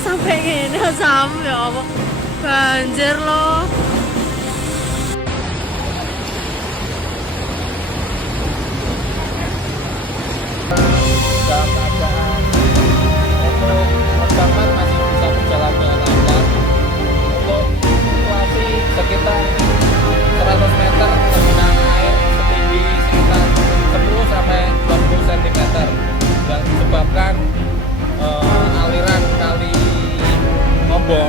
sampai gini sampai ya Allah. Banjir loh. Dalam keadaan untuk perjalanan masih bisa berjalan dengan lancar. Untuk situasi sekitar 100 meter tergenang air setinggi sekitar 10 sampai 20 cm yang disebabkan aliran kali Ombo.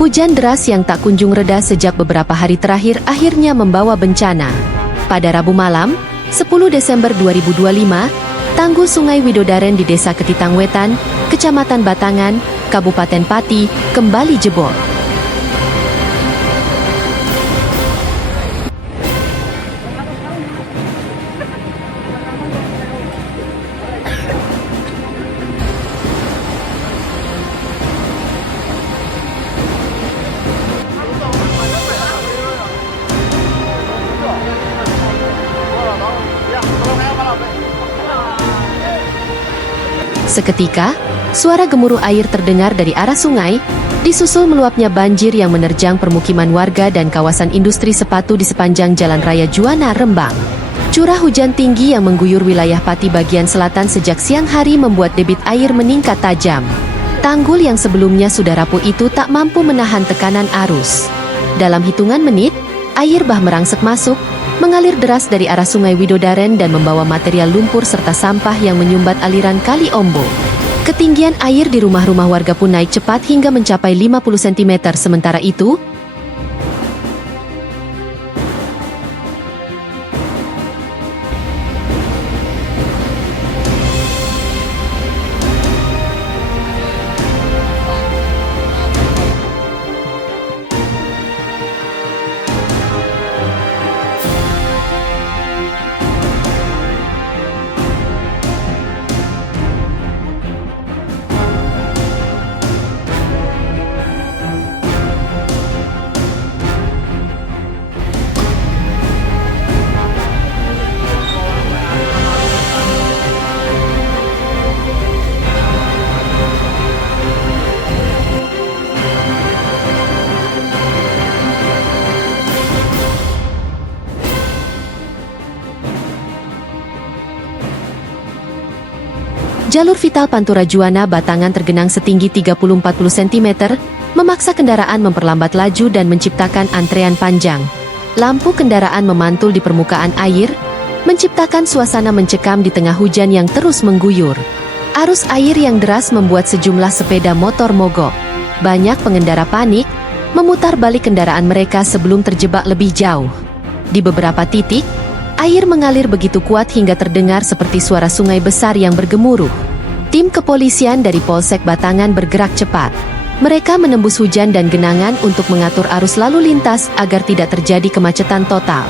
Hujan deras yang tak kunjung reda sejak beberapa hari terakhir akhirnya membawa bencana. Pada Rabu malam, 10 Desember 2025, tanggul Sungai Widodaren di Desa Ketitang Wetan, Kecamatan Batangan, Kabupaten Pati, kembali jebol. Seketika, suara gemuruh air terdengar dari arah sungai, disusul meluapnya banjir yang menerjang permukiman warga dan kawasan industri sepatu di sepanjang Jalan Raya Juwana, Rembang. Curah hujan tinggi yang mengguyur wilayah Pati bagian selatan sejak siang hari membuat debit air meningkat tajam. Tanggul yang sebelumnya sudah rapuh itu tak mampu menahan tekanan arus. Dalam hitungan menit, air bah merangsek masuk, mengalir deras dari arah Sungai Widodaren dan membawa material lumpur serta sampah yang menyumbat aliran Kali Ombo. Ketinggian air di rumah-rumah warga pun naik cepat hingga mencapai 50 cm. Sementara itu, jalur vital Pantura Juwana Batangan tergenang setinggi 30-40 cm, memaksa kendaraan memperlambat laju dan menciptakan antrean panjang. Lampu kendaraan memantul di permukaan air, menciptakan suasana mencekam di tengah hujan yang terus mengguyur. Arus air yang deras membuat sejumlah sepeda motor mogok. Banyak pengendara panik, memutar balik kendaraan mereka sebelum terjebak lebih jauh. Di beberapa titik, air mengalir begitu kuat hingga terdengar seperti suara sungai besar yang bergemuruh. Tim kepolisian dari Polsek Batangan bergerak cepat. Mereka menembus hujan dan genangan untuk mengatur arus lalu lintas agar tidak terjadi kemacetan total.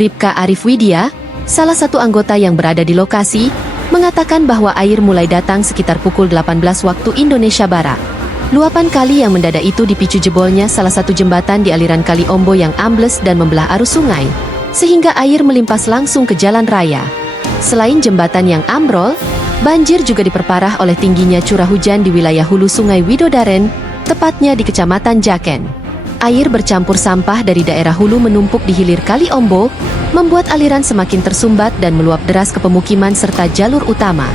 Bribka Arif Widya, salah satu anggota yang berada di lokasi, mengatakan bahwa air mulai datang sekitar pukul 18 waktu Indonesia Barat. Luapan kali yang mendadak itu dipicu jebolnya salah satu jembatan di aliran Kali Ombo yang ambles dan membelah arus sungai, sehingga air melimpas langsung ke jalan raya. Selain jembatan yang ambrol, banjir juga diperparah oleh tingginya curah hujan di wilayah hulu Sungai Widodaren, tepatnya di Kecamatan Jaken. Air bercampur sampah dari daerah hulu menumpuk di hilir Kali Ombo, membuat aliran semakin tersumbat dan meluap deras ke pemukiman serta jalur utama.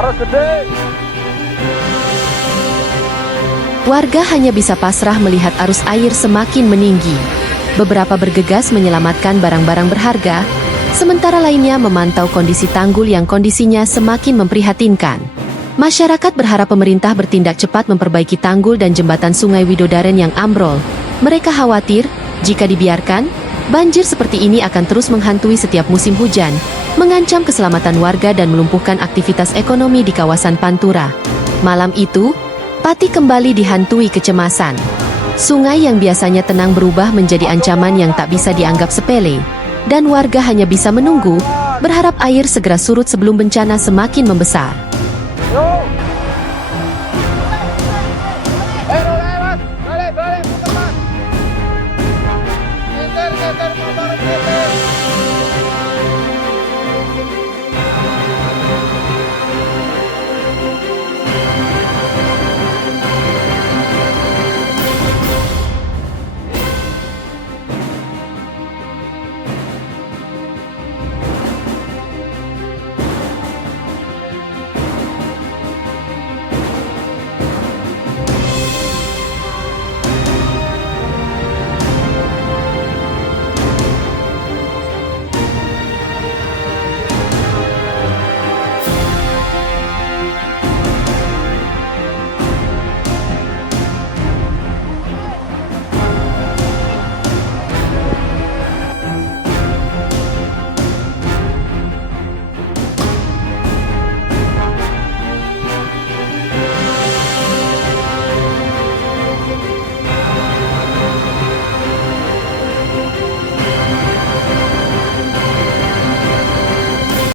Arus gede. Warga hanya bisa pasrah melihat arus air semakin meninggi. Beberapa bergegas menyelamatkan barang-barang berharga, sementara lainnya memantau kondisi tanggul yang kondisinya semakin memprihatinkan. Masyarakat berharap pemerintah bertindak cepat memperbaiki tanggul dan jembatan Sungai Widodaren yang ambrol. Mereka khawatir, jika dibiarkan, banjir seperti ini akan terus menghantui setiap musim hujan, mengancam keselamatan warga dan melumpuhkan aktivitas ekonomi di kawasan Pantura. Malam itu, Pati kembali dihantui kecemasan. Sungai yang biasanya tenang berubah menjadi ancaman yang tak bisa dianggap sepele, dan warga hanya bisa menunggu, berharap air segera surut sebelum bencana semakin membesar.